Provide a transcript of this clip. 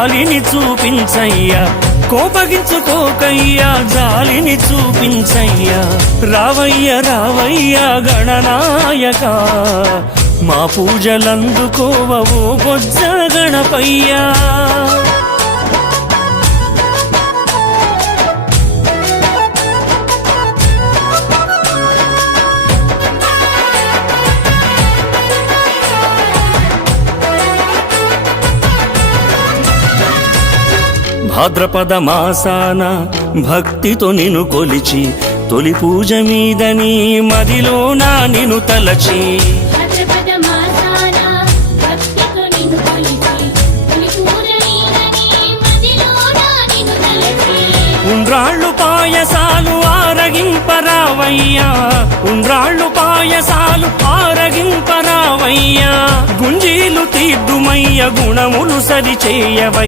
జాలిని చూపించయ్యా. కోపగించుకోకయ్యా జాలిని చూపించయ్యా. రావయ్య రావయ్యా గణనాయక. మా పూజలందుకోవో బొజ్జ గణపయ్యా. భాద్రపద మాసాన భక్తితో నిన్ను కొలిచి తొలి పూజ మీద నీ మదిలోన నిన్ను తలచి. నిన్ను. ఉండ్రాళ్ళు పాయసాలు ఆరగింపరావయ్యా ఉండ్రాళ్ళు పాయసాలు ఆరగింపరావయ్యా గుంజీలు తీద్దుమయ్య గుణములు సరిచేయవయ్యా